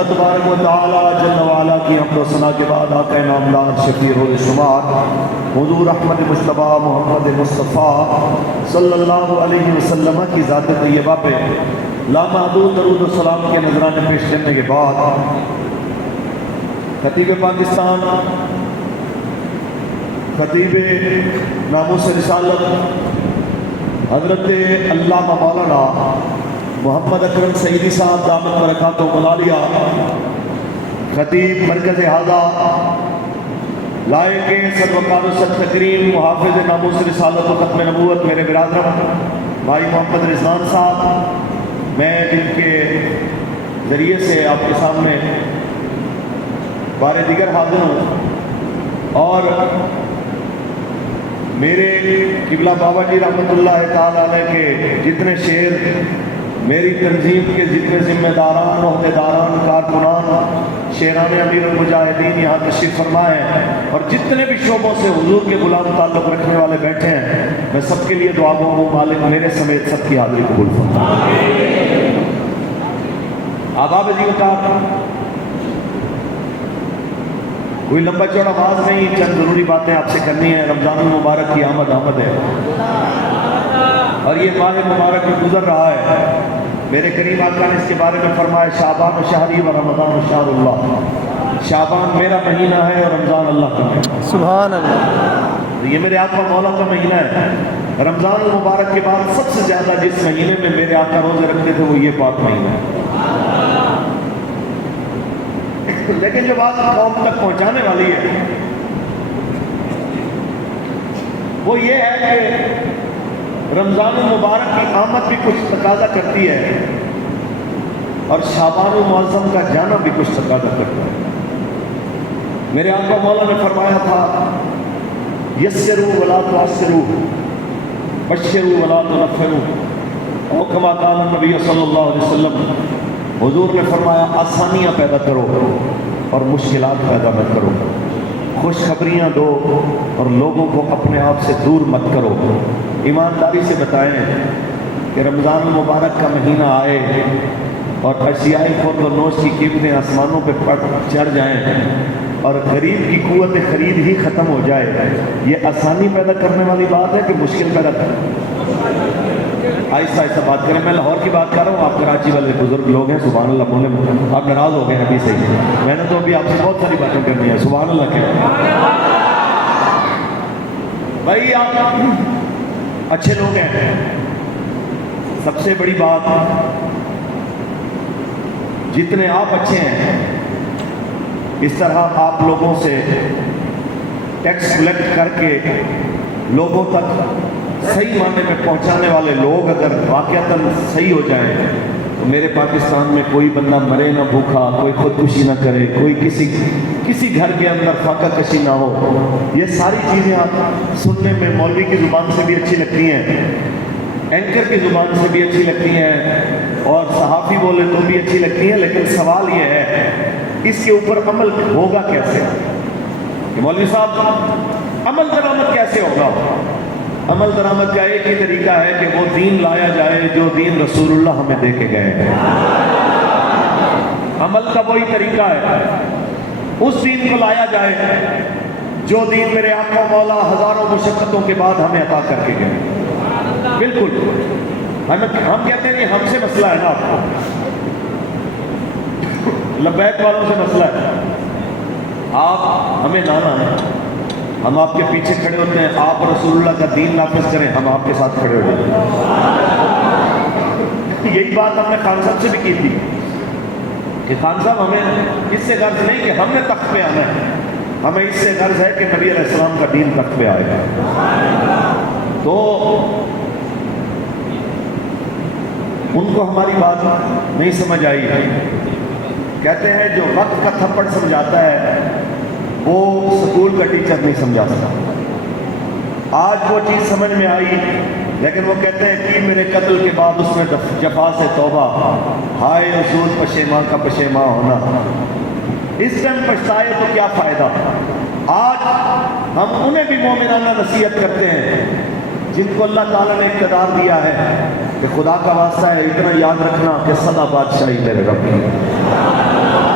اللہ تبارک و تعالی جل وعلا کی حمد و ثنا کے بعد آقا نامدار شفیع الشمار حضور احمد مصطفیٰ محمد مصطفیٰ صلی اللہ علیہ وسلم کی ذات طیبہ پہ لامحدود درود و سلام کے نذرانے پیش کرنے کے بعد خطیب پاکستان، خطیب ناموس رسالت حضرت علامہ مولانا محمد اکرم سعیدی صاحب دامت برکاتہ ملالیہ، خطیب مرکز ہذا، لائق سروکار و صد تکریم محافظ ناموس رسالت و ختم نبوت میرے برادر بھائی محمد رضوان صاحب، میں جن کے ذریعے سے آپ کے سامنے بار دیگر حاضر ہوں، اور میرے قبلہ بابا جی رحمۃ اللہ تعالیٰ علیہ کے جتنے شعر میری تنظیم کے جتنے ذمہ داران، عہدیداران، کارکنان، شیران امیر المجاہدین یہاں تشریف فرمائے ہیں، اور جتنے بھی شعبوں سے حضور کے غلام تعلق رکھنے والے بیٹھے ہیں، میں سب کے لیے دعا گو مالک میرے سمیت سب کی حاضری قبول فرمائے۔ آداب جی کا کوئی لمبا چوڑا باز نہیں، چند ضروری باتیں آپ سے کرنی ہیں۔ رمضان المبارک کی آمد ہے، اور یہ ماہ مبارک میں گزر رہا ہے۔ میرے کریم آقا نے اس کے بارے میں فرمایا شعبان و شہری و رمضان و شہر اللہ، شعبان میرا مہینہ ہے اور رمضان اللہ کا مہینہ۔ سبحان اللہ۔ یہ میرے آقا مولا کا مہینہ ہے۔ رمضان المبارک کے بعد سب سے زیادہ جس مہینے میں میرے آقا روزے رکھتے تھے وہ یہ پاک مہینہ ہے۔ لیکن جو بات قوم تک پہنچانے والی ہے وہ یہ ہے کہ رمضان المبارک کی آمد بھی کچھ تقاضا کرتی ہے، اور شعبان المعظم کا جانا بھی کچھ تقاضا کرتا ہے۔ میرے آقا مولا نے فرمایا تھا یسروا ولا تعسروا، بشروا ولا تنفروا، او کما قال نبی صلی اللہ علیہ وسلم۔ حضور نے فرمایا آسانیاں پیدا کرو اور مشکلات پیدا مت کرو، خوشخبریاں دو اور لوگوں کو اپنے آپ سے دور مت کرو۔ ایمانداری سے بتائیں کہ رمضان المبارک کا مہینہ آئے اور اشیاء خرد و نوش کی قیمتیں آسمانوں پہ چڑھ جائیں اور غریب کی قوت خرید ہی ختم ہو جائے، یہ آسانی پیدا کرنے والی بات ہے کہ مشکل پیدا کرنے؟ آہستہ آہستہ بات کریں، میں لاہور کی بات کر رہا ہوں، آپ کراچی والے بزرگ لوگ ہیں، سبحان اللہ بولے، آپ ناراض ہو گئے ابھی سے ہی، میں نے تو ابھی آپ سے بہت ساری باتیں کرنی ہیں، سبحان اللہ کے بھائی آپ اچھے لوگ ہیں۔ سب سے بڑی بات جتنے آپ اچھے ہیں اس طرح آپ لوگوں سے ٹیکس کلیکٹ کر کے لوگوں تک صحیح معنی میں پہنچانے والے لوگ اگر واقعتاً صحیح ہو جائیں تو میرے پاکستان میں کوئی بندہ مرے نہ بھوکا، کوئی خودکشی نہ کرے، کوئی کسی گھر کے اندر فاقہ کشی نہ ہو۔ یہ ساری چیزیں آپ سننے میں مولوی کی زبان سے بھی اچھی لگتی ہیں، اینکر کی زبان سے بھی اچھی لگتی ہیں، اور صحافی بولے تو بھی اچھی لگتی ہیں، لیکن سوال یہ ہے اس کے اوپر عمل ہوگا کیسے؟ کہ مولوی صاحب عمل درآمد کیسے ہوگا؟ عمل درآمد کا ایک ہی طریقہ ہے کہ وہ دین لایا جائے جو دین رسول اللہ ہمیں دے کے گئے ہیں۔ عمل کا وہی طریقہ ہے، اس دین کو لایا جائے جو دین میرے آقا مولا ہزاروں مشقتوں کے بعد ہمیں عطا کر کے گئے۔ بالکل ہم کہتے ہیں ہم سے مسئلہ ہے نا، آپ کو لبیک والوں سے مسئلہ ہے، آپ ہمیں لانا ہے، ہم آپ کے پیچھے کھڑے ہوتے ہیں، آپ رسول اللہ کا دین نافذ کریں، ہم آپ کے ساتھ کھڑے ہوتے ہیں۔ یہی بات ہم نے خان صاحب سے بھی کی تھی کہ خان صاحب ہمیں اس سے غرض نہیں کہ ہم نے تخت پہ آنا ہے، ہمیں اس سے غرض ہے کہ نبی علیہ السلام کا دین تخت پہ آئے گا۔ تو ان کو ہماری بات نہیں سمجھ آئی، کہتے ہیں جو وقت کا تھپڑ سمجھاتا ہے وہ سکول کا ٹیچر نہیں سمجھا سکتا۔ آج وہ چیز سمجھ میں آئی، لیکن وہ کہتے ہیں کہ میرے قتل کے بعد اس میں جفا سے توبہ، ہائے رسول پشیماں کا پشیماں ہونا، اس ٹائم پچھتائے تو کیا فائدہ۔ آج ہم انہیں بھی مومنانہ نصیحت کرتے ہیں جن کو اللہ تعالیٰ نے اقتدار دیا ہے کہ خدا کا واسطہ ہے اتنا یاد رکھنا کہ سدا بادشاہی میرے رب کی۔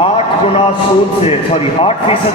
8%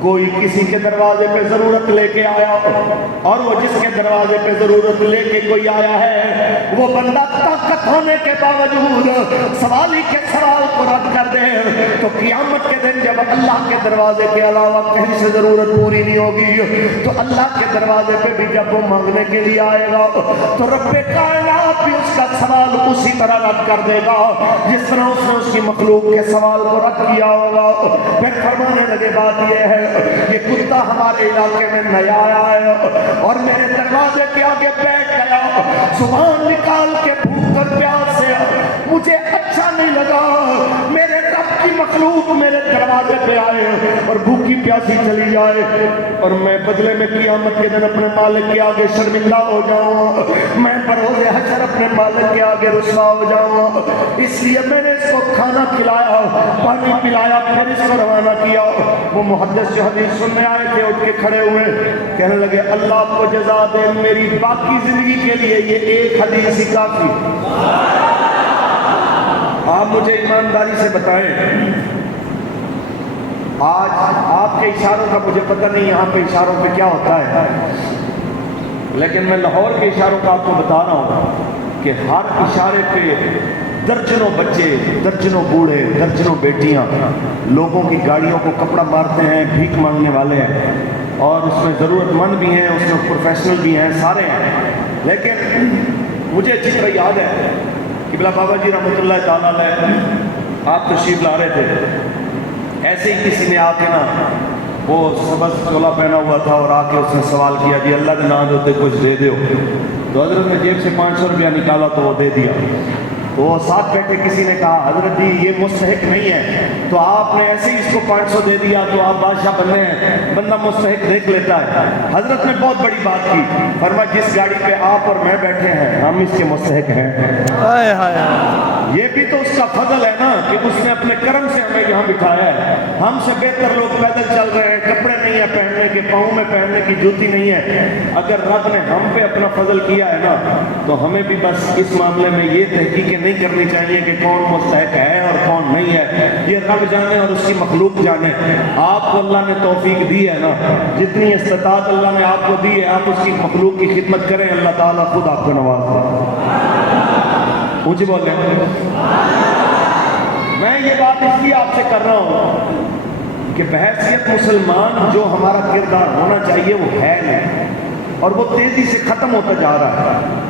کوئی کسی کے دروازے پہ ضرورت لے کے آیا اور وہ جس کے دروازے پہ ضرورت لے کے کوئی آیا ہے وہ بندہ طاقت ہونے کے باوجود سوال ہی کے سوال کو رد کر دے تو قیامت کے دن جب اللہ کے دروازے کے علاوہ کہیں سے ضرورت پوری نہیں ہوگی تو اللہ کے دروازے پہ بھی جب وہ مانگنے کے لیے آئے گا تو رب کائنات بھی اس کا سوال اسی طرح رد کر دے گا جس طرح اس نے اس کی مخلوق کے سوال کو رد کیا ہوگا۔ پھر فرمانے لگے بات یہ ہے یہ کتا ہمارے علاقے میں نیا آیا ہے اور میرے دروازے کے آگے بیٹھ گیا، زبان نکال کے بھوک کر پیاس سے مجھے اچھا نہیں لگا میرے رب کی مخلوق میرے دروازے پہ آئے اور بھوکی پیاسی چلی جائے اور میں بدلے میں قیامت کے دن اپنے مالک کے آگے شرمندہ ہو جاؤں، میں بروز حشر اپنے مالک کے آگے رسوا ہو جاؤں۔ اس لیے میں نے اس کو کھانا کھلایا، پانی پلایا، پھر اس کو روانہ کیا۔ وہ محدث جو حدیث سننے آئے تھے اٹھ کے کھڑے ہوئے کہنے لگے اللہ آپ کو جزا دے، میری باقی زندگی کے لیے یہ ایک حدیث ہی کافی۔ آپ مجھے ایمانداری سے بتائیں آج آپ کے اشاروں کا مجھے پتہ نہیں یہاں پہ اشاروں پہ کیا ہوتا ہے، لیکن میں لاہور کے اشاروں کا آپ کو بتا رہا ہوں کہ ہر اشارے پہ درجنوں بچے، درجنوں بوڑھے، درجنوں بیٹیاں لوگوں کی گاڑیوں کو کپڑا مارتے ہیں، بھیک مانگنے والے ہیں اور اس میں ضرورت مند بھی ہیں، اس میں پروفیشنل بھی ہیں، سارے ہیں۔ لیکن مجھے اچھی طرح یاد ہے کہ بلا بابا جی رحمۃ اللہ تعالیٰ علیہ آپ تشریف لا رہے تھے، ایسے ہی کسی نے آ کے نا وہ سبز چولا پہنا ہوا تھا اور آ کے اس نے سوال کیا جی اللہ کے نام ہوتے کچھ دے دو، تو حضرت نے جیب سے 500 روپیہ نکالا تو وہ دے دیا۔ تو وہ ساتھ بیٹھے کسی نے کہا حضرت جی یہ مستحق نہیں ہے، تو آپ نے ایسے ہی اس کو 500 دے دیا تو آپ بادشاہ بننے ہیں، بندہ مستحق دیکھ لیتا ہے۔ حضرت نے بہت بڑی بات کی، فرمایا جس گاڑی پہ آپ اور میں بیٹھے ہیں ہم اس کے مستحق ہیں۔ یہ بھی تو اس کا فضل ہے نا کہ اس نے اپنے کرم سے ہمیں یہاں بٹھایا ہے۔ ہم سے بہتر لوگ پیدل چل رہے ہیں، کپڑے نہیں ہیں پہننے کے، پاؤں میں پہننے کی جوتی نہیں ہے۔ اگر رب نے ہم پہ اپنا فضل کیا ہے نا تو ہمیں بھی بس اس معاملے میں یہ تحقیقیں نہیں کرنی چاہیے کہ کون مستحق ہے اور کون نہیں ہے، یہ رب جانے اور اس کی مخلوق جانے۔ آپ کو اللہ نے توفیق دی ہے نا، جتنی استطاعت اللہ نے آپ کو دی ہے آپ اس کی مخلوق کی خدمت کریں، اللہ تعالیٰ خود آپ کو نواز دے۔ اونچی بول رہے ہیں۔ میں یہ بات اس لیے آپ سے کر رہا ہوں کہ بحیثیت مسلمان جو ہمارا کردار ہونا چاہیے وہ ہے نہیں، اور وہ تیزی سے ختم ہوتا جا رہا ہے،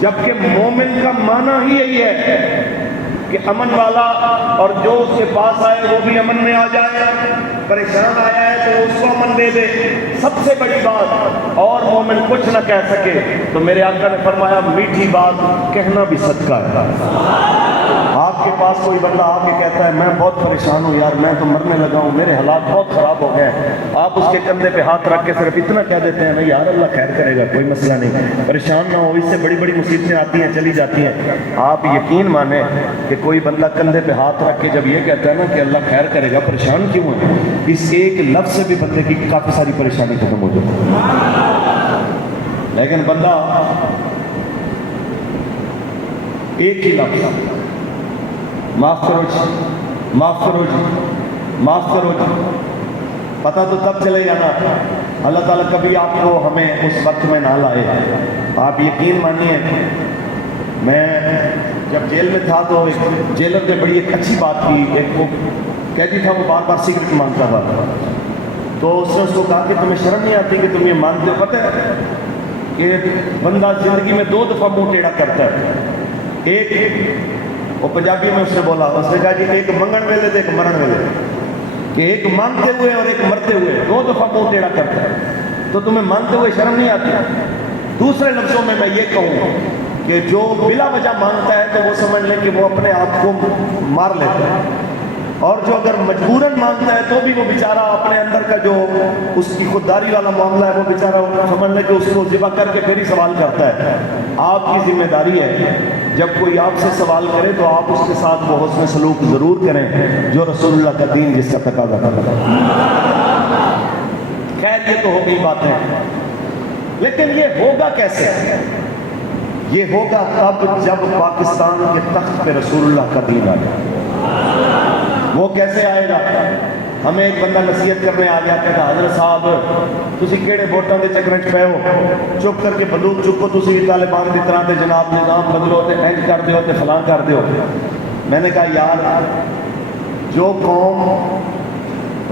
جبکہ مومن کا معنی ہی یہی ہے کہ امن والا اور جو اس کے پاس آئے وہ بھی امن میں آ جائے، پریشان آیا ہے تو اس کو امن دے دے، سب سے بڑی بات۔ اور مومن کچھ نہ کہہ سکے تو میرے آقا نے فرمایا میٹھی بات کہنا بھی صدقہ ہے۔ آپ کے پاس کوئی بندہ آ کے کہتا ہے میں بہت پریشان ہوں یار، میں تو مرنے لگا ہوں، میرے حالات بہت خراب ہو گئے ہیں، آپ اس کے کندھے پہ ہاتھ رکھ کے صرف اتنا کہہ دیتے ہیں نہیں یار اللہ خیر کرے گا، کوئی مسئلہ نہیں، پریشان نہ ہو، اس سے بڑی بڑی مصیبتیں آتی ہیں چلی جاتی ہیں۔ آپ یقین مانیں کہ کوئی بندہ کندھے پہ ہاتھ رکھ کے جب یہ کہتا ہے نا کہ اللہ خیر کرے گا، پریشان کیوں ہے، اس ایک لفظ سے بھی بندے کی کافی ساری پریشانی ختم ہو جاتی ہے۔ لیکن بندہ ایک ہی لفظ معاف کرو جی، معاف کرو جی، معاف کرو جی، پتہ تو تب چلے گا نا اللہ تعالیٰ کبھی آپ کو ہمیں اس وقت میں نہ لائے۔ آپ یقین مانیے میں جب جیل میں تھا تو جیلر نے بڑی ایک اچھی بات کی، ایک وہ قیدی تھا وہ بار بار سگریٹ مانگتا تھا، تو اس نے اس کو کہا کہ تمہیں شرم نہیں آتی کہ تم یہ مانگتے ہو؟ پتہ ہے کہ بندہ زندگی میں 2 دفعہ منہ ٹیڑھا کرتا ہے، ایک وہ پنجابی میں اس نے بولا، اس نے کہا جی ایک منگن ویلے ایک مرن ویلے، کہ ایک مانگتے ہوئے اور ایک مرتے ہوئے 2 دفعہ منہ ٹیڑھا کرتا ہے، تو تمہیں مانگتے ہوئے شرم نہیں آتی؟ دوسرے لفظوں میں میں یہ کہوں کہ جو بلا وجہ مانگتا ہے تو وہ سمجھ لے کہ وہ اپنے آپ کو مار لیتا ہے، اور جو اگر مجبوراً مانگتا ہے تو بھی وہ بیچارہ اپنے اندر کا جو اس کی خودداری والا معاملہ ہے وہ بیچارہ سمجھ لے کہ اس کو ذبح کر کے پھر ہی سوال کرتا ہے۔ آپ کی ذمہ داری ہے جب کوئی آپ سے سوال کرے تو آپ اس کے ساتھ وہ حسن سلوک ضرور کریں جو رسول اللہ کا دین جس کا تقاضا کرتا ہے۔ خیر یہ تو ہو گئی باتیں، لیکن یہ ہوگا کیسے؟ یہ ہوگا تب جب پاکستان کے تخت پہ رسول اللہ کا دین آ جائے۔ وہ کیسے آئے گا؟ ہمیں ایک بندہ نصیحت کرنے آ گیا کہ حضرت صاحب تسی کیڑے ووٹاں دے چکر وچ پئے ہو، چپ کر کے بندوق چکو، تسی طالبان دی طرح تے جناب نظام بدلو تے اینج کر دیو تے فلاں کر دیو۔ میں نے کہا یار جو قوم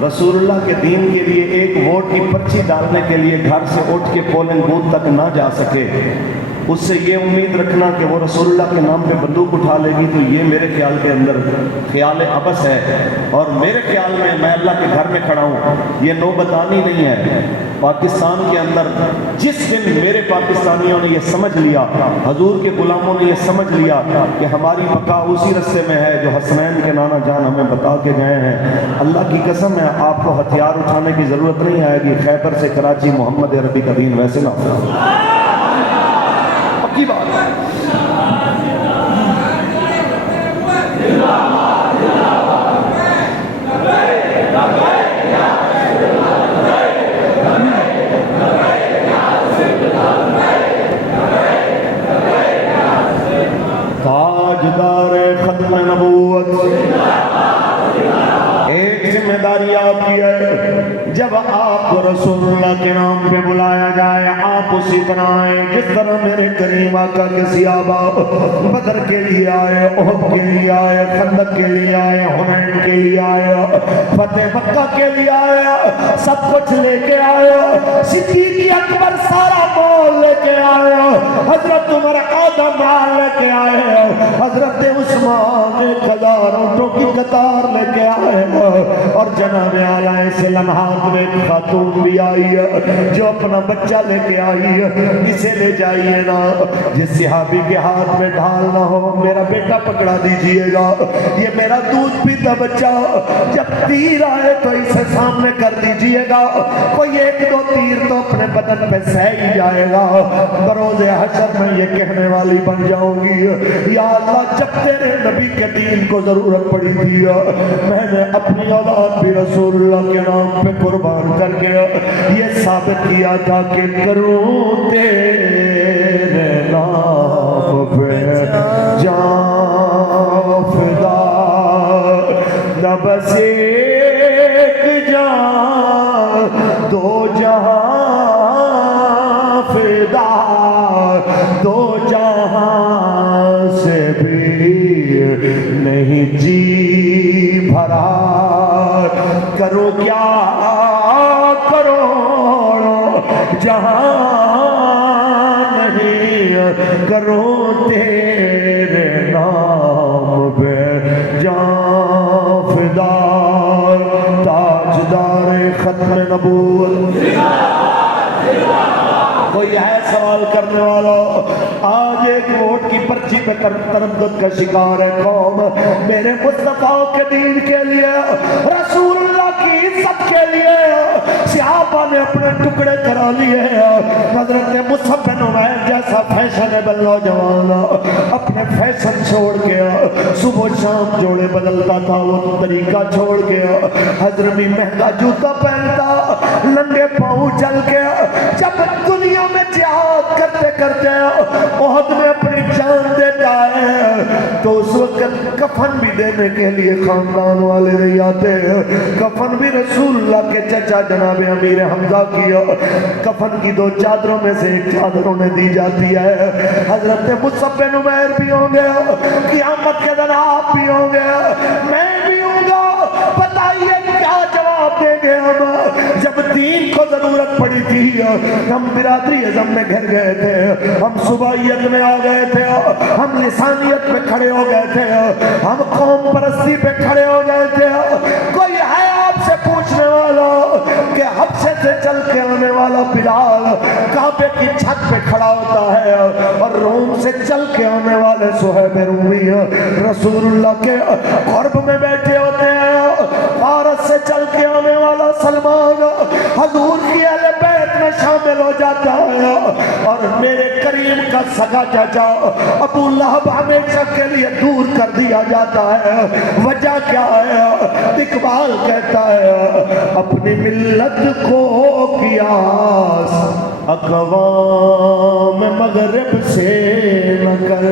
رسول اللہ کے دین کے لیے ایک ووٹ کی پرچی ڈالنے کے لیے گھر سے اٹھ کے پولنگ بوتھ تک نہ جا سکے، اس سے یہ امید رکھنا کہ وہ رسول اللہ کے نام پہ بندوق اٹھا لے گی، تو یہ میرے خیال کے اندر خیال عبث ہے۔ اور میرے خیال میں اللہ کے گھر میں کھڑا ہوں، یہ نوبتانی نہیں ہے۔ پاکستان کے اندر جس دن میرے پاکستانیوں نے یہ سمجھ لیا، حضور کے غلاموں نے یہ سمجھ لیا کہ ہماری بقا اسی رستے میں ہے جو حسنین کے نانا جان ہمیں بتا کے گئے ہیں، اللہ کی قسم ہے آپ کو ہتھیار اٹھانے کی ضرورت نہیں آئے گی۔ خیبر سے کراچی محمد عربی کا دین ویسے نہ ہوگا، پکی بات ہے۔ تاجدار ختم نبوت، ایک ذمہ داری آپ کی ہے، جب آپ کو رسول اللہ کے نام پہ بلایا جائے آپ اسی طرح آئیں جس طرح میرے کریم آقا کے صحابہ بدر کے لیے آئے، احد کے لیے آئے، خندق کے لیے آئے، حنین کے لیے آئے، فتح مکہ کے لیے آئے، سب کچھ لے کے آئے، صدیق اکبر سارا مال لے کے آئے، حضرت عمر آدھا مال لے کے آئے، حضرت عثمان 1000 اونٹوں کی قطار لے کے آئے، اور جناب اعلیٰ سے لمحات میں ایک خاتون بھی آئی ہے جو اپنا بچہ لے کے آئی ہے، اسے لے جائیے نا، جس صحابی کے ہاتھ میں ڈھال نہ ہو میرا بیٹا پکڑا دیجئے گا، یہ میرا دودھ پیتا بچہ، جب تیر آئے تو اسے سامنے کر دیجئے گا، کوئی 1-2 تیر تو اپنے بدن پہ سہ ہی جائے گا، بروز حشر میں یہ کہنے والی بن جاؤں گی یا اللہ جب تیرے نبی کے دین کو ضرورت پڑی تھی میں نے اپنی اولاد بھی رسول اللہ کے نام پہ قربان کر کے یہ ثابت کیا تھا کہ کروں تیرے نام پہ جان فدا، نہ بس ایک جان 2 جہاں فدا، 2 جہاں سے بھی نہیں جی بھرا، کرو کیا کرو جہاں نہیں، کرو تیرے نام پہ جان فدا، تاجدار ختم نبوت۔ کوئی ہے سوال کرنے والا؟ آج ایک ووٹ کی پرچی پہ تردد کا شکار ہے قوم، میرے مصطفیٰ کے دین کے لیے، رسول اللہ کی عزت کے لیے صحابہ نے اپنے ٹکڑے کرا لیے۔ حضرت مصعب بن عمیر جیسا فیشنیبل نوجوان اپنے فیشن چھوڑ گیا، صبح شام جوڑے بدلتا تھا، وہ طریقہ چھوڑ گیا، حضرمی مہنگا جوتا پہنتا، ننگے پاؤں چل گیا، جب دنیا میں جہاد کرتے کرتے احد میں اپنی جان دیتا ہے تو اس وقت کفن بھی دینے کے لیے خاندان والے نہیں آتے، کفن بھی رسول اللہ کے چچا جناب امیر حمزہ کی کفن کی 2 چادروں میں سے ایک چادر انہیں دی جاتی ہے۔ حضرت مصعب بن عمیر بھی ہوں گے، قیامت کے دن آپ بھی ہوں گے، میں بھی ہوں گا، بتائیے کیا جواب دیں گے ہم جب دین کو ضرورت پڑی تھی، ہم برادری اعظم میں گھر گئے تھے، ہم صوبائیت میں آ گئے تھے، ہم لسانیت میں کھڑے ہو گئے تھے، ہم قوم پرستی پہ کھڑے ہو گئے تھے، کوئی ہے آپ سے پوچھنے والا کہ حبشے سے چل کے آنے والا بلال کعبے کی چھت پہ کھڑا ہوتا ہے اور روم سے چل کے آنے والے صہیب رومی رسول اللہ کے قرب میں بیٹھے ہوتے ہیں، فارس سے چل کے آنے والا سلمان حضور کی اہل بیت میں شامل ہو جاتا ہے، اور میرے کریم کا سگا چاچا ابو لہب ہمیشہ کے لیے دور کر دیا جاتا ہے۔ وجہ کیا ہے؟ اقبال کہتا ہے اپنی ملت کو قیاس اقوام مغرب سے نہ کر،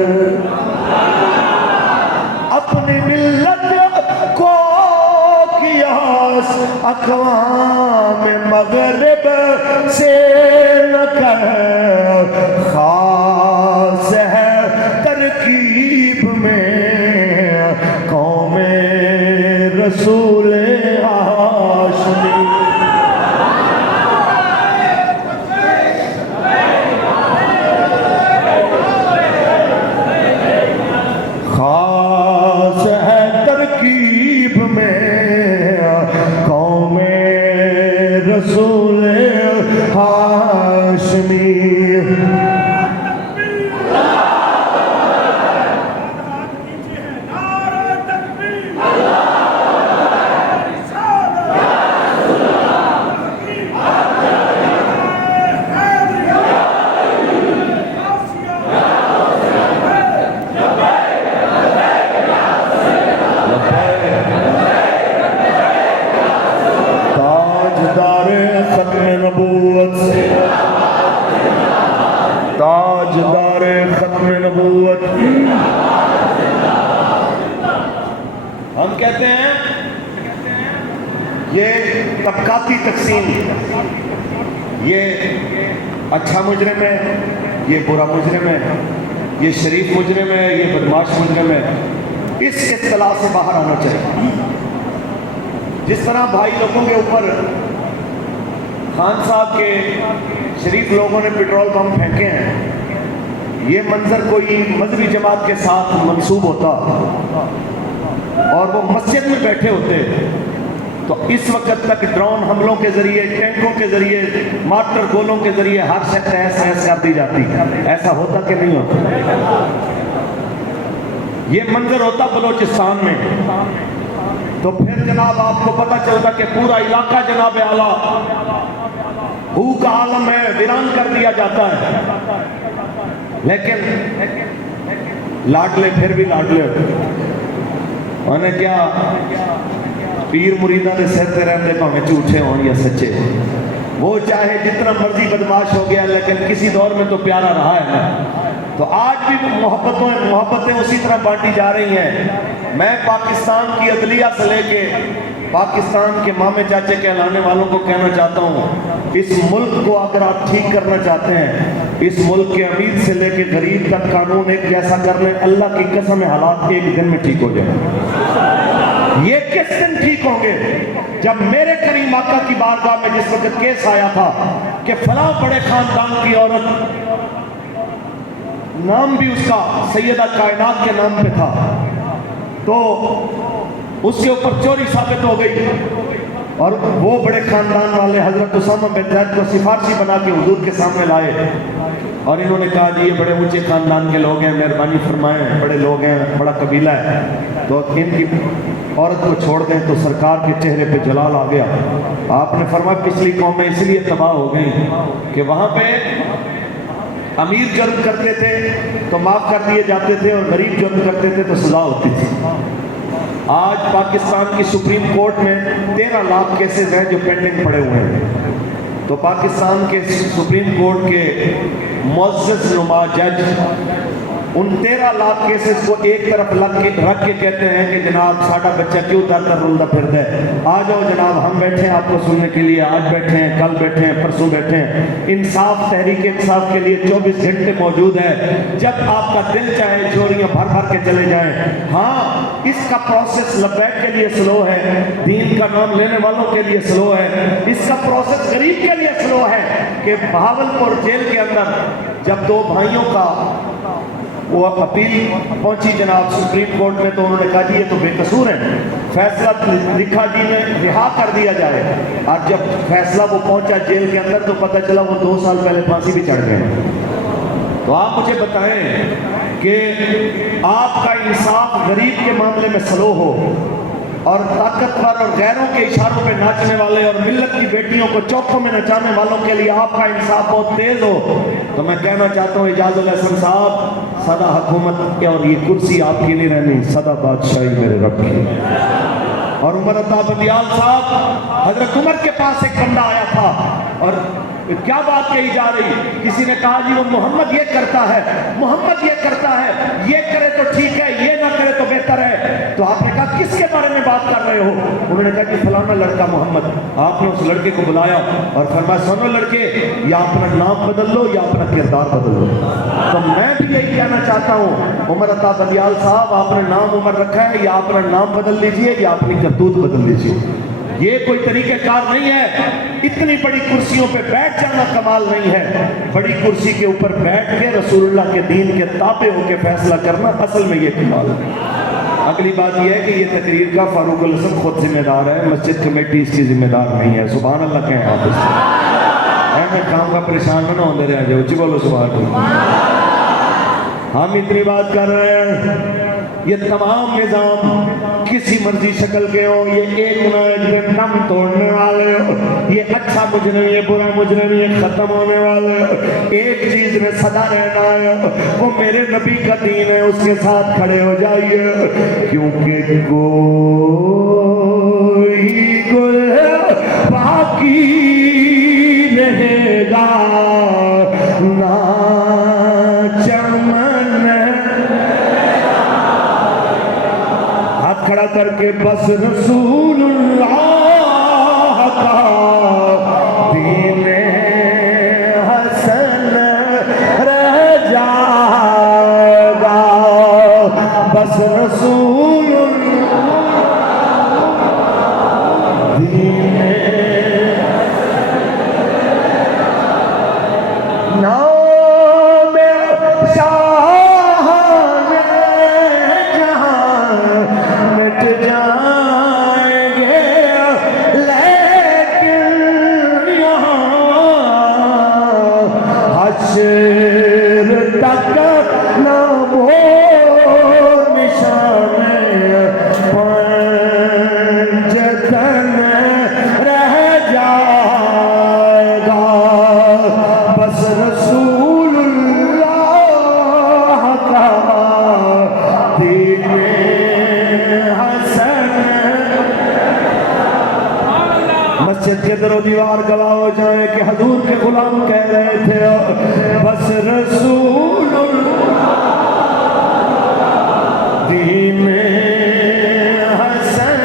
اپنی ملت کو قیاس اقوام مغرب سے نہ کر، خاص ہے ترکیب میں قوم رسول ہاشمی۔ خاص ہے ترکیب میں قوم رسول ہاشمی۔ تاجدار ختم نبوت، ہم کہتے ہیں یہ طبقاتی تقسیم، یہ اچھا مجرم ہے، یہ برا مجرم ہے، یہ شریف مجرم ہے، یہ بدماش مجرم ہے، اس اصطلاح سے باہر آنا چاہیے۔ جس طرح بھائی لوگوں کے اوپر خان صاحب کے شریف لوگوں نے پیٹرول بم پھینکے ہیں، یہ منظر کوئی مذہبی جماعت کے ساتھ منسوب ہوتا اور وہ مسجد میں بیٹھے ہوتے تو اس وقت تک ڈرون حملوں کے ذریعے، ٹینکوں کے ذریعے، مارٹر گولوں کے ذریعے ہر شخص تہس کر دی جاتی۔ ایسا ہوتا کہ نہیں ہوتا؟ یہ منظر ہوتا بلوچستان میں تو پھر جناب آپ کو پتہ چلتا کہ پورا علاقہ جناب اعلیٰ ہو کا عالم ہے، ویران کر دیا جاتا ہے۔ لیکن لاڈلے پھر بھی لاڈلے انہیں کیا پیر مریدہ نے سہتے رہتے پاہمیں جھوٹے ہوں یا سچے، وہ چاہے جتنا مرضی بدماش ہو گیا لیکن کسی دور میں تو پیارا رہا ہے نا۔ تو آج بھی محبتیں اسی طرح بانٹی جا رہی ہیں۔ میں پاکستان کی عدلیہ سے لے کے پاکستان کے مامے چاچے کہلانے والوں کو کہنا چاہتا ہوں، اس ملک کو اگر آپ ٹھیک کرنا چاہتے ہیں، اس ملک کے امیر سے لے کے غریب تک قانون ایک جیسا کر لیں، اللہ کی قسم حالات ایک دن میں ٹھیک ہو جائیں۔ یہ کس دن ٹھیک ہوں گے؟ جب میرے کریم آقا کی بارگاہ میں جس وقت کیس آیا تھا کہ فلاں بڑے خاندان کی عورت، نام بھی اس کا سیدہ کائنات کے نام پہ تھا، تو اس کے اوپر چوری ثابت ہو گئی اور وہ بڑے خاندان والے حضرت اسامہ بن زید کو سفارشی بنا کے حضور کے سامنے لائے اور انہوں نے کہا جی یہ بڑے اونچے خاندان کے لوگ ہیں، مہربانی فرمائیں، بڑے لوگ ہیں، بڑا قبیلہ ہے، تو ان کی عورت کو چھوڑ دیں۔ تو سرکار کے چہرے پہ جلال آ گیا۔ آپ نے فرمایا پچھلی قومیں اس لیے تباہ ہو گئیں کہ وہاں پہ امیر جرم کرتے تھے تو معاف کر دیے جاتے تھے اور غریب جرم کرتے تھے تو سزا ہوتی تھی۔ آج پاکستان کی سپریم کورٹ میں 13 لاکھ کیسز ہیں جو پینڈنگ پڑے ہوئے ہیں۔ تو پاکستان کے سپریم کورٹ کے معزز نما جج ان 13 لاکھ کیسز کو ایک طرف رکھ کے کہتے ہیں کہ جناب ساڑھا بچہ کیوں در در رلدہ پھرتا ہے، آ جاؤ جناب ہم بیٹھے ہیں آپ کو سننے کے لیے، آج بیٹھے ہیں، کل بیٹھے ہیں، پرسوں بیٹھے ہیں۔ انصاف، تحریک انصاف کے لیے 24 گھنٹے موجود ہے، جب آپ کا دل چاہے چوریاں بھر بھر کے چلے جائیں۔ ہاں اس کا پروسیس لبیک کے لیے سلو ہے، دین کا نام لینے والوں کے لیے سلو ہے، اس کا پروسیس غریب کے لیے سلو ہے کہ بہاولپور جیل کے اندر جب 2 بھائیوں کا وہ اپیل پہنچی جناب سپریم کورٹ میں تو انہوں نے کہا جی یہ تو بے قصور ہیں، فیصلہ لکھا جی میں رہا کر دیا جائے، اور جب فیصلہ وہ پہنچا جیل کے اندر تو پتہ چلا وہ 2 سال پہلے پھانسی بھی چڑھ گئے۔ تو آپ مجھے بتائیں کہ آپ کا انصاف غریب کے معاملے میں سلو ہو اور طاقتور اور غیروں کے اشاروں پہ ناچنے والے اور ملت کی بیٹیوں کو چوکوں میں نچانے والوں کے لیے آپ کا انصاف بہت تیز ہو، تو میں کہنا چاہتا ہوں اعجاز الحسن صاحب، سدا حکومت کی اور یہ کرسی آپ کی نہیں رہنی، سدا بادشاہی میرے رب کی۔ اور عمر عطا بندیال صاحب، حضرت عمر کے پاس ایک بندہ آیا تھا اور کیا بات کہی جا رہی؟ کسی نے کہا جی وہ محمد یہ کرتا ہے، محمد یہ کرتا ہے، یہ کرے تو ٹھیک ہے، یہ نہ کرے تو بہتر ہے۔ تو آپ نے کہا کس کے بارے میں بات کر رہے ہو؟ انہوں نے کہا کہ فلانا لڑکا محمد۔ آپ نے اس لڑکے کو بلایا اور فرمایا سنو لڑکے، یا اپنا نام بدل لو یا اپنا کردار بدل لو۔ تو میں بھی یہی کہنا چاہتا ہوں، عمر عطا بندیال صاحب آپ نے نام عمر رکھا ہے، یا اپنا نام بدل لیجئے یا اپنی کرتوت بدل لیجئے۔ یہ کوئی طریقہ کار نہیں ہے۔ اتنی بڑی کرسیوں پہ بیٹھ جانا کمال نہیں ہے، بڑی کرسی کے اوپر بیٹھ کے رسول اللہ کے دین کے تابع ہو کے فیصلہ کرنا اصل میں یہ کمال ہے۔ اگلی بات یہ ہے کہ یہ تقریر کا فاروق الحسن خود ذمہ دار ہے، مسجد کمیٹی اس کی ذمہ دار نہیں ہے۔ سبحان اللہ کہیں آپ اس میں کام کا پریشان نہ ہوندے رہے جو اچھی بولو سبحان اللہ۔ ہم اتنی بات کر رہے ہیں، یہ تمام نظام کسی مرضی شکل کے ہوں، یہ ایک نہ دم توڑنے والے ہو، یہ اچھا مجرم یہ برا مجرم یہ ختم ہونے والے ہو، ایک چیز میں سدا رہنا ہے، وہ میرے نبی کا دین ہے، اس کے ساتھ کھڑے ہو جائیے، کیونکہ کوئی گل باقی رہے گا نہ چمن۔ ہاتھ کھڑا کر کے بس رسول اللہ کا دین حسن رہ جائے گا، بس رسول دین نام شاہ جہاں مٹ جائیں گے، لیکن یہاں حشر تک نہ وہ نشان پنجتن رہ جائے گا، بس رسول اللہ کا دین حسن۔ مسجد کے در و دیوار گواہ ہو جائیں کہ حضور کے غلام کہہ رہے تھے بس رسول اللہ دین حسن۔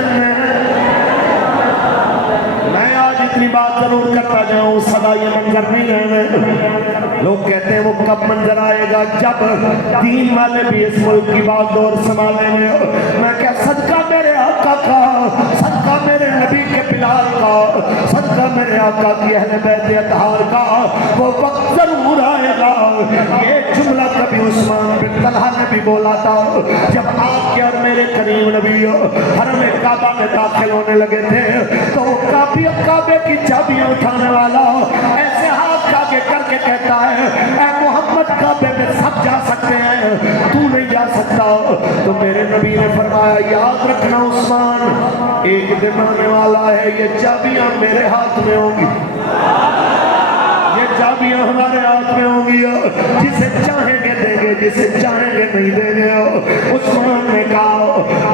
میں آج اتنی بات ضرور کرتا جاؤں، سدا یہ منظر نہیں ہے۔ لوگ کہتے ہیں وہ کب منظر آئے گا جب دین والے بھی اس ملک کی بات دور سنبھالیں گے۔ میں کیا صدقہ میرے آقا کا، صدقہ میرے نبی کے بلال کا، صدقہ میرے آقا کی اہل بیت اطہار کا، وہ وقت ضرور آئے گا۔ یہ جملہ کبھی عثمان بن طلحہ نے بھی بولا تھا جب آپ کے اور میرے کریم نبی حرم کعبہ میں داخل ہونے لگے تھے، تو وہ کعبے کی چابیاں اٹھانے والا ایسے ہاتھ آگے کر کے کہتا ہے اے محمد کعبے میں سب جا سکتے ہیں، تو نہیں جا سکتا۔ تو میرے نبی نے فرمایا یاد رکھنا عثمان، ایک دن آنے والا ہے یہ چابیاں میرے ہاتھ میں ہوں گی، یہ چابیاں ہمارے ہاتھ میں ہوں گی، جسے چاہیں گے دیں گے، جسے چاہیں گے نہیں دیں گے۔ عثمان نے کہا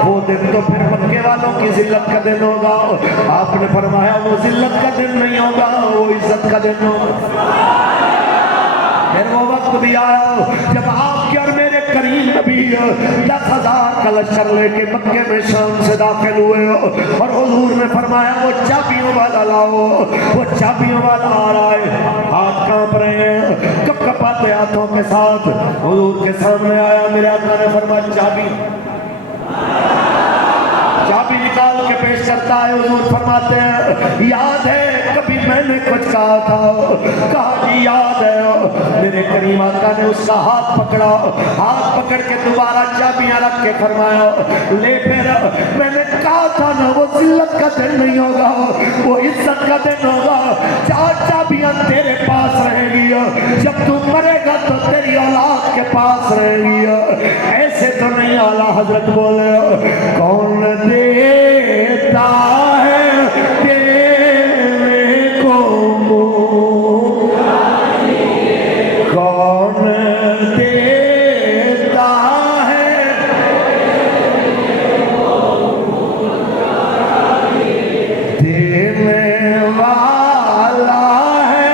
وہ دن تو پھر مکے والوں کی ذلت کا دن ہوگا۔ آپ نے فرمایا وہ ذلت کا دن نہیں ہوگا، وہ عزت کا دن ہوگا۔ پھر وہ وقت بھی آیا جب آپ کے اور میرے کریم نبی 10,000 کا لشکر لے کے مکے میں شام سے داخل ہوئے، اور حضور نے فرمایا وہ چابیوں والا لاؤ، وہ چابیوں والا آ رہا ہے، ہاتھ کانپ رہے ہیں، کپ کپاتے ہاتھوں کے ساتھ حضور کے سامنے آیا۔ میرے آقا نے فرمایا چابی نکال کے پیش کرتا ہے۔ حضور فرماتے ہیں یاد ہے کبھی میں نے کچھ کہا تھا؟ کہا جی یاد ہے۔ میرے کریم آقا نے اس کا ہاتھ پکڑا، ہاتھ پکڑ کے دوبارہ چابیاں رکھ کے فرمایا لے پھر، میں نے کہا تھا نا وہ ذلت کا دن نہیں ہوگا، وہ عزت کا دن ہوگا۔ 4 چابیاں تیرے پاس رہیں گی، جب تو مرے گا تو تیری اولاد کے پاس رہیں گی۔ ایسے تو نہیں اعلیٰ حضرت بولے کون دیتا ہے دینے کو منہ، کون دیتا ہے دینے والا ہے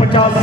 50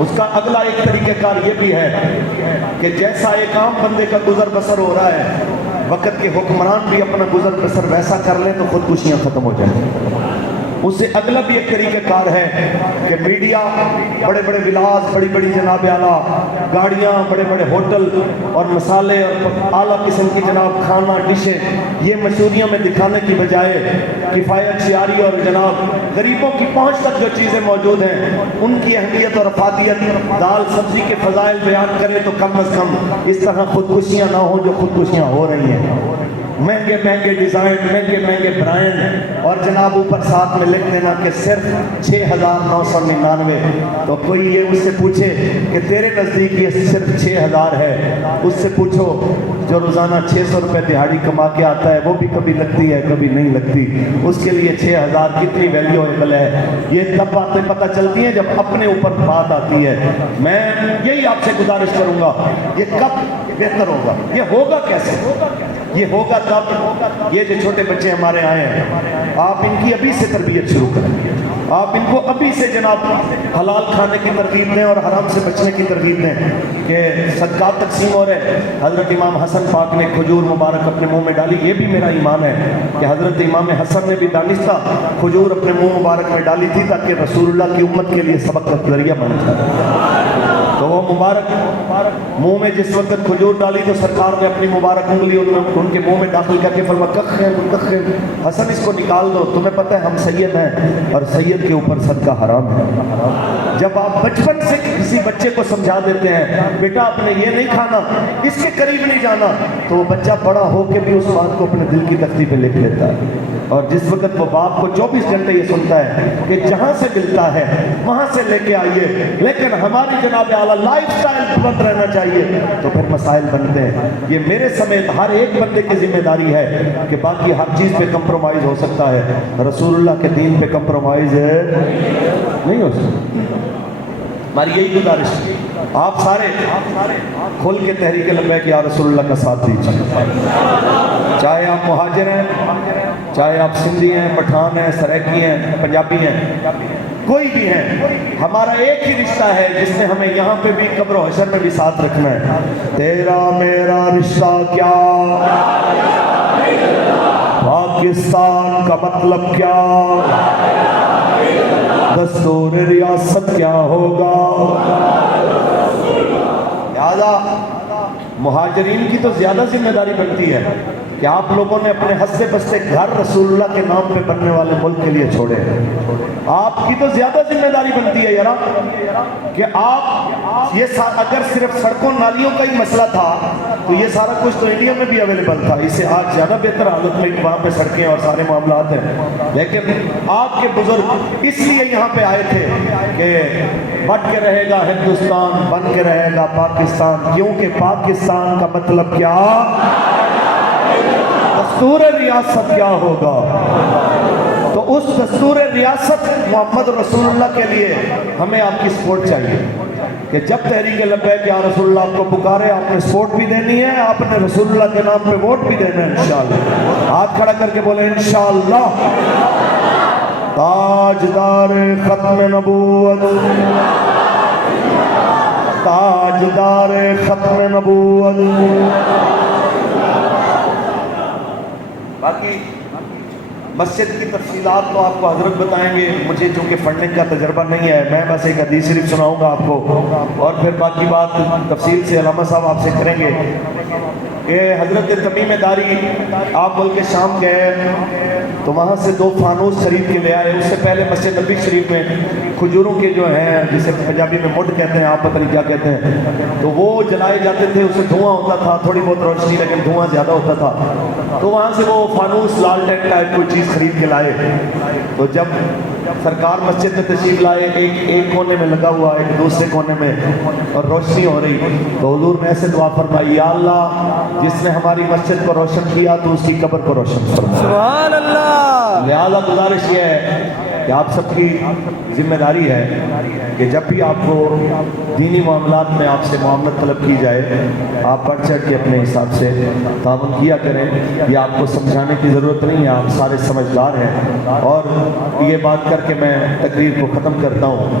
اس کا اگلا ایک طریقہ کار یہ بھی ہے کہ جیسا ایک عام بندے کا گزر بسر ہو رہا ہے، وقت کے حکمران بھی اپنا گزر بسر ویسا کر لیں تو خودکشیاں ختم ہو جائیں۔ اس سے اگلا بھی ایک طریقہ کار ہے کہ میڈیا، بڑے بڑے ولاس، بڑی بڑی جناب اعلیٰ گاڑیاں، بڑے بڑے ہوٹل اور مسالے اور اعلیٰ قسم کی جناب کھانا ڈشیں، یہ مشہوریوں میں دکھانے کی بجائے کفایت شعاری اور جناب غریبوں کی پہنچ تک جو چیزیں موجود ہیں ان کی اہمیت اور افادیت، دال سبزی کے فضائل بیان کریں تو کم از کم اس طرح خودکشیاں نہ ہوں جو خودکشیاں ہو رہی ہیں۔ مہنگے مہنگے ڈیزائن، مہنگے مہنگے برانڈ، اور جناب اوپر ساتھ میں لکھ دینا کہ صرف 6,999۔ تو کوئی یہ اس سے پوچھے کہ تیرے نزدیک یہ صرف 6,000 ہے، اس سے پوچھو جو روزانہ 600 روپے دہاڑی کما کے آتا ہے، وہ بھی کبھی لگتی ہے کبھی نہیں لگتی، اس کے لیے 6,000 کتنی ویلیویبل ہے۔ یہ تب باتیں پتہ چلتی ہیں جب اپنے اوپر بات آتی ہے۔ میں یہی آپ سے گزارش کروں گا، یہ کب بہتر ہوگا، یہ ہوگا کیسے؟ یہ ہوگا تب، یہ جو چھوٹے بچے ہمارے آئے ہیں، آپ ان کی ابھی سے تربیت شروع کریں، آپ ان کو ابھی سے جناب حلال کھانے کی ترغیب دیں اور حرام سے بچنے کی ترغیب دیں کہ صدقات تقسیم ہو رہے۔ حضرت امام حسن پاک نے کھجور مبارک اپنے منہ میں ڈالی، یہ بھی میرا ایمان ہے کہ حضرت امام حسن نے بھی دانستہ کھجور اپنے منہ مبارک میں ڈالی تھی تاکہ رسول اللہ کی امت کے لیے سبق کا ذریعہ بن جائے۔ تو وہ مبارک منہ میں جس وقت کھجور ڈالی تو سرکار نے اپنی مبارک انگلی ان کے منہ میں داخل کر کے فرمایا کخن حسن اس کو نکال دو، تمہیں پتہ ہے ہم سید ہیں اور سید کے اوپر صدقہ حرام ہے۔ جب آپ بچپن سے کسی بچے کو سمجھا دیتے ہیں بیٹا آپ نے یہ نہیں کھانا، اس کے قریب نہیں جانا، تو وہ بچہ بڑا ہو کے بھی اس بات کو اپنے دل کی تختی پہ لکھ لیتا ہے۔ اور جس وقت وہ باپ کو 24 گھنٹے یہ سنتا ہے کہ جہاں سے ملتا ہے وہاں سے لے کے آئیے، لیکن ہماری جناب اعلیٰ لائف سٹائل بند رہنا چاہیے، تو پھر مسائل بنتے ہیں۔ یہ میرے سمیت ہر ایک بندے کی ذمہ داری ہے کہ باقی ہر چیز پہ کمپرومائز ہو سکتا ہے، رسول اللہ کے دین پہ کمپرومائز نہیں ہو سکتا۔ ہماری یہی گزارش ہے، آپ سارے کھل کے تحریک لبیک یا رسول اللہ کا ساتھ دیجیے، چاہے آپ مہاجر ہیں، چاہے آپ سندھی ہیں، پٹھان ہیں، سرائکی ہیں، پنجابی ہیں، کوئی بھی ہیں، ہمارا ایک ہی رشتہ ہے جس نے ہمیں یہاں پہ بھی قبر و حشر میں بھی ساتھ رکھنا ہے۔ تیرا میرا رشتہ کیا، پاکستان کا مطلب کیا، دستور ریاست کیا ہوگا۔ لہذا مہاجرین کی تو زیادہ ذمہ داری بنتی ہے کہ آپ لوگوں نے اپنے ہنستے بستے گھر رسول اللہ کے نام پہ بننے والے ملک کے لیے چھوڑے ہیں۔ آپ کی تو زیادہ ذمہ داری بنتی ہے یارا کہ آپ یہ اگر صرف سڑکوں نالیوں کا ہی مسئلہ تھا تو یہ سارا کچھ تو انڈیا میں بھی اویلیبل تھا، اسے آج زیادہ بہتر حالت میں وہاں پہ سڑکیں اور سارے معاملات ہیں، لیکن آپ کے بزرگ اس لیے یہاں پہ آئے تھے کہ بٹ کے رہے گا ہندوستان، بن کے رہے گا پاکستان، کیونکہ پاکستان کا مطلب کیا، دستور ریاست کیا ہوگا۔ تو اس دستور ریاست محمد رسول اللہ کے لیے ہمیں آپ کی سپورٹ چاہیے کہ جب تحریک لبیک یا رسول اللہ آپ کو پکارے آپ نے سپورٹ بھی دینی ہے، آپ نے رسول اللہ کے نام پہ ووٹ بھی دینا ہے انشاءاللہ۔ ہاتھ کھڑا کر کے بولے انشاءاللہ۔ تاجدار ختم نبوت، تاجدار ختم نبوت۔ باقی مسجد کی تفصیلات تو آپ کو حضرت بتائیں گے، مجھے چونکہ فنڈنگ کا تجربہ نہیں ہے، میں بس ایک حدیث شریف سناؤں گا آپ کو اور پھر باقی بات تفصیل سے علامہ صاحب آپ سے کریں گے کہ حضرت تمیم داری آپ ملک شام گئے تو وہاں سے 2 فانوس خرید کے لے آئے۔ اس سے پہلے مسجد نبی شریف میں کھجوروں کے جو ہیں جسے پنجابی میں مڈ کہتے ہیں، آپ پتہ نہیں کیا کہتے ہیں، تو وہ جلائے جاتے تھے، اس سے دھواں ہوتا تھا، تھوڑی بہت روشنی لیکن دھواں زیادہ ہوتا تھا، تو وہاں سے وہ فانوس لالٹین ٹائپ کوئی چیز خرید کے لائے۔ تو جب سرکار مسجد میں تشریف لائے، ایک کونے میں لگا ہوا، ایک دوسرے کونے میں اور روشنی ہو رہی، تو حضور نے ایسے دعا فرمائی، یا اللہ جس نے ہماری مسجد کو روشن کیا تو اس کی قبر کو روشن فرما۔ سبحان اللہ۔ لہذا گزارش یہ ہے کہ آپ سب کی ذمہ داری ہے کہ جب بھی آپ کو دینی معاملات میں آپ سے معاملت طلب کی جائے آپ بڑھ چڑھ کے اپنے حساب سے تعاون کیا کریں۔ یہ آپ کو سمجھانے کی ضرورت نہیں ہے، آپ سارے سمجھدار ہیں۔ اور یہ بات کر کے میں تقریر کو ختم کرتا ہوں